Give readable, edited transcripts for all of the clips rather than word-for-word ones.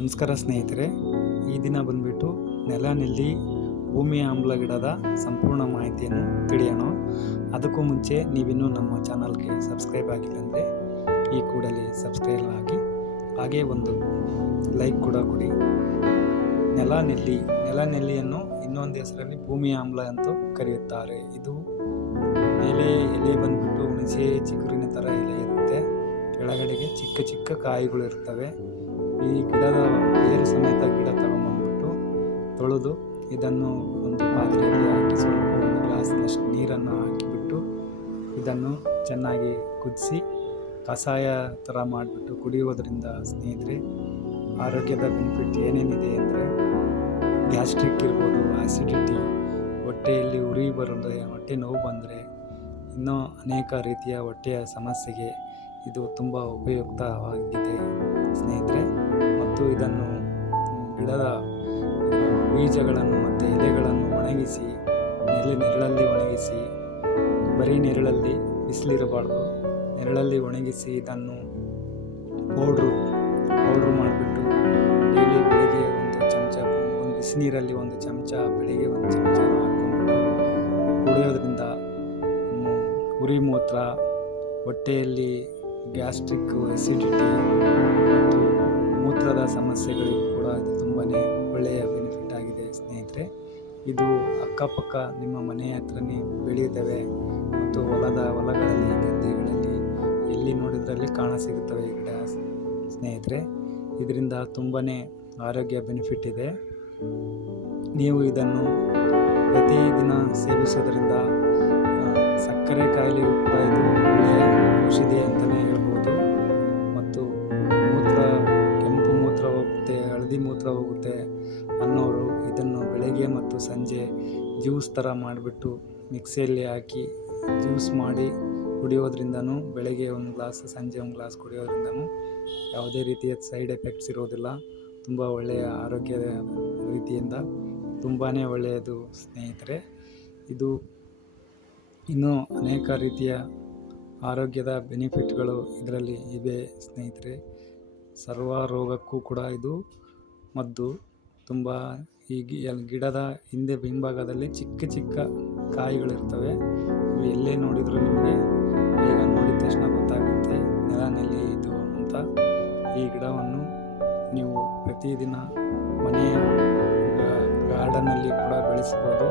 ನಮಸ್ಕಾರ ಸ್ನೇಹಿತರೆ, ಈ ದಿನ ಬಂದ್ಬಿಟ್ಟು ನೆಲ ಭೂಮಿ ಆಮ್ಲ ಗಿಡದ ಸಂಪೂರ್ಣ ಮಾಹಿತಿಯನ್ನು ತಿಳಿಯೋಣ. ಅದಕ್ಕೂ ಮುಂಚೆ ನೀವಿನ್ನೂ ನಮ್ಮ ಚಾನಲ್ಗೆ ಸಬ್ಸ್ಕ್ರೈಬ್ ಆಗಿಲ್ಲ ಅಂದರೆ ಈ ಕೂಡಲೇ ಸಬ್ಸ್ಕ್ರೈಬ್ ಆಗಿ, ಹಾಗೆ ಒಂದು ಲೈಕ್ ಕೂಡ ಕೊಡಿ. ನೆಲನೆಲ್ಲಿಯನ್ನು ಇನ್ನೊಂದು ಹೆಸರಲ್ಲಿ ಭೂಮಿ ಆಮ್ಲ ಅಂತ ಕರೆಯುತ್ತಾರೆ. ಇದು ಎಲೆ ಬಂದ್ಬಿಟ್ಟು ಹುಣಸೆ ಚಿಗುರಿನ ಥರ ಎಲೆ ಇರುತ್ತೆ. ಕೆಳಗಡೆಗೆ ಚಿಕ್ಕ ಚಿಕ್ಕ ಕಾಯಿಗಳು ಇರ್ತವೆ. ಈ ಗಿಡದ ಬೇರು ಸಮೇತ ಗಿಡ ತಗೊಂಡ್ಬಂದ್ಬಿಟ್ಟು ತೊಳೆದು ಇದನ್ನು ಒಂದು ಪಾತ್ರೆಯಲ್ಲಿ ಹಾಕಿ ಸ್ವಲ್ಪ ಒಂದು ಗ್ಲಾಸ್ನಷ್ಟು ನೀರನ್ನು ಹಾಕಿಬಿಟ್ಟು ಇದನ್ನು ಚೆನ್ನಾಗಿ ಕುದಿಸಿ ಕಷಾಯ ಥರ ಮಾಡಿಬಿಟ್ಟು ಕುಡಿಯೋದರಿಂದ ಸ್ನೇಹಿತರೆ ಆರೋಗ್ಯದ ಬೆನಿಫಿಟ್ ಏನೇನಿದೆ ಅಂದರೆ ಗ್ಯಾಸ್ಟ್ರಿಕ್ ಇರ್ಬೋದು, ಆಸಿಡಿಟಿ, ಹೊಟ್ಟೆಯಲ್ಲಿ ಉರಿ ಬರೋದು, ಹೊಟ್ಟೆ ನೋವು ಬಂದರೆ, ಇನ್ನೂ ಅನೇಕ ರೀತಿಯ ಹೊಟ್ಟೆಯ ಸಮಸ್ಯೆಗೆ ಇದು ತುಂಬ ಉಪಯುಕ್ತವಾಗಿದೆ ಸ್ನೇಹಿತರೆ. ಮತ್ತು ಇದನ್ನು ಗಿಡದ ಬೀಜಗಳನ್ನು ಮತ್ತು ಎಲೆಗಳನ್ನು ಒಣಗಿಸಿ ನೆರಳಲ್ಲಿ ಒಣಗಿಸಿ, ಬರೀ ನೆರಳಲ್ಲಿ, ಬಿಸಿಲಿರಬಾರ್ದು, ನೆರಳಲ್ಲಿ ಒಣಗಿಸಿ ಇದನ್ನು ಪೌಡ್ರು ಮಾಡಿಬಿಟ್ಟು ಡೈಲಿ ಬೆಳಿಗ್ಗೆ ಒಂದು ಚಮಚ, ಒಂದು ಬಿಸಿ ನೀರಲ್ಲಿ ಒಂದು ಚಮಚ, ಬೆಳಿಗ್ಗೆ ಒಂದು ಚಮಚ ಹಾಕ್ಕೊಂಡು ಕುಡಿಯೋದ್ರಿಂದ ಉರಿ ಮೂತ್ರ, ಹೊಟ್ಟೆಯಲ್ಲಿ ಗ್ಯಾಸ್ಟ್ರಿಕ್, ಆಸಿಡಿಟಿ ಮತ್ತು ಮೂತ್ರದ ಸಮಸ್ಯೆಗಳಿಗೂ ಕೂಡ ಇದು ತುಂಬಾ ಒಳ್ಳೆಯ ಬೆನಿಫಿಟ್ ಆಗಿದೆ ಸ್ನೇಹಿತರೆ. ಇದು ಅಕ್ಕಪಕ್ಕ ನಿಮ್ಮ ಮನೆಯ ಹತ್ರನೇ ಬೆಳೆಯುತ್ತವೆ ಮತ್ತು ಹೊಲಗಳಲ್ಲಿ, ಗದ್ದೆಗಳಲ್ಲಿ ಎಲ್ಲಿ ನೋಡಿದ್ರಲ್ಲಿ ಕಾಣಸಿಗುತ್ತವೆ ಈ ಗಿಡ ಸ್ನೇಹಿತರೆ. ಇದರಿಂದ ತುಂಬಾ ಆರೋಗ್ಯ ಬೆನಿಫಿಟ್ ಇದೆ. ನೀವು ಇದನ್ನು ಪ್ರತಿದಿನ ಸೇವಿಸೋದ್ರಿಂದ ಸಕ್ಕರೆ ಕಾಯಿಲೆಯೂ ಕೂಡ ಇದು ಒಳ್ಳೆಯ ಔಷಧಿ ಅಂತಲೇ ಹೇಳ್ಬೋದು. ಮತ್ತು ಕೆಂಪು ಮೂತ್ರ ಹೋಗುತ್ತೆ, ಹಳದಿ ಮೂತ್ರ ಹೋಗುತ್ತೆ ಅನ್ನೋರು ಇದನ್ನು ಬೆಳಗ್ಗೆ ಮತ್ತು ಸಂಜೆ ಜ್ಯೂಸ್ ಥರ ಮಾಡಿಬಿಟ್ಟು ಮಿಕ್ಸಿಯಲ್ಲಿ ಹಾಕಿ ಜ್ಯೂಸ್ ಮಾಡಿ ಕುಡಿಯೋದ್ರಿಂದನೂ, ಬೆಳಗ್ಗೆ ಒಂದು ಗ್ಲಾಸ್ ಸಂಜೆ ಒಂದು ಗ್ಲಾಸ್ ಕುಡಿಯೋದ್ರಿಂದನೂ ಯಾವುದೇ ರೀತಿಯ ಸೈಡ್ ಎಫೆಕ್ಟ್ಸ್ ಇರೋದಿಲ್ಲ. ತುಂಬ ಒಳ್ಳೆಯ ಆರೋಗ್ಯದ ರೀತಿಯಿಂದ ತುಂಬಾ ಒಳ್ಳೆಯದು ಸ್ನೇಹಿತರೆ. ಇದು ಇನ್ನೂ ಅನೇಕ ರೀತಿಯ ಆರೋಗ್ಯದ ಬೆನಿಫಿಟ್ಗಳು ಇದರಲ್ಲಿ ಇವೆ ಸ್ನೇಹಿತರೆ. ಸರ್ವ ರೋಗಕ್ಕೂ ಕೂಡ ಇದು ಮದ್ದು. ತುಂಬ ಈ ಗಿಡದ ಹಿಂಭಾಗದಲ್ಲಿ ಚಿಕ್ಕ ಚಿಕ್ಕ ಕಾಯಿಗಳಿರ್ತವೆ. ಇವು ಎಲ್ಲೇ ನೋಡಿದರೂ ನಿಮಗೆ ಬೇಗ ನೋಡಿದ ತಕ್ಷಣ ಗೊತ್ತಾಗುತ್ತೆ ನೆಲನೆಲ್ಲಿ ಇದು ಅಂತ. ಈ ಗಿಡವನ್ನು ನೀವು ಪ್ರತಿದಿನ ಮನೆಯ ಗಾರ್ಡನ್ನಲ್ಲಿ ಕೂಡ ಬೆಳೆಸ್ಬೋದು.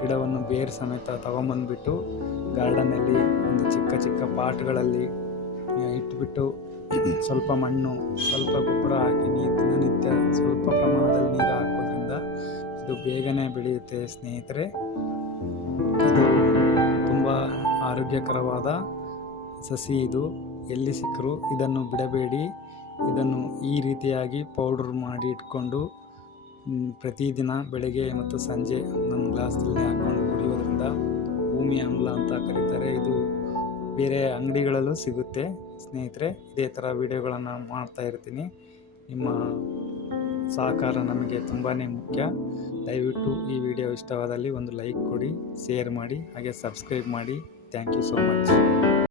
ಗಿಡವನ್ನು ಬೇರು ಸಮೇತ ತಗೊಂಬಂದ್ಬಿಟ್ಟು ಗಾರ್ಡನ್ನಲ್ಲಿ ಒಂದು ಚಿಕ್ಕ ಚಿಕ್ಕ ಪಾಟ್ಗಳಲ್ಲಿ ಇಟ್ಬಿಟ್ಟು ಸ್ವಲ್ಪ ಮಣ್ಣು, ಸ್ವಲ್ಪ ಗೊಬ್ಬರ ಹಾಕಿ ದಿನನಿತ್ಯ ಸ್ವಲ್ಪ ಪ್ರಮಾಣದಲ್ಲಿ ನೀರು ಹಾಕೋದ್ರಿಂದ ಇದು ಬೇಗನೆ ಬೆಳೆಯುತ್ತೆ ಸ್ನೇಹಿತರೆ. ಇದು ತುಂಬ ಆರೋಗ್ಯಕರವಾದ ಸಸಿ. ಇದು ಎಲ್ಲಿ ಸಿಕ್ಕರೂ ಇದನ್ನು ಬಿಡಬೇಡಿ. ಇದನ್ನು ಈ ರೀತಿಯಾಗಿ ಪೌಡ್ರ್ ಮಾಡಿ ಇಟ್ಕೊಂಡು ಪ್ರತಿದಿನ ಬೆಳಗ್ಗೆ ಮತ್ತು ಸಂಜೆ ಒಂದು ಗ್ಲಾಸ್ನಲ್ಲಿ ಹಾಕ್ಕೊಂಡು ಕುಡಿಯೋದ್ರಿಂದ ಭೂಮಿ ಆಮ್ಲ ಅಂತ ಕರೀತಾರೆ. ಇದು ಬೇರೆ ಅಂಗಡಿಗಳಲ್ಲೂ ಸಿಗುತ್ತೆ ಸ್ನೇಹಿತರೆ. ಇದೇ ಥರ ವಿಡಿಯೋಗಳನ್ನು ಮಾಡ್ತಾ ಇರ್ತೀನಿ. ನಿಮ್ಮ ಸಹಕಾರ ನಮಗೆ ತುಂಬಾ ಮುಖ್ಯ. ದಯವಿಟ್ಟು ಈ ವಿಡಿಯೋ ಇಷ್ಟವಾದಲ್ಲಿ ಒಂದು ಲೈಕ್ ಕೊಡಿ, ಶೇರ್ ಮಾಡಿ, ಹಾಗೆ ಸಬ್ಸ್ಕ್ರೈಬ್ ಮಾಡಿ. Thank you so much.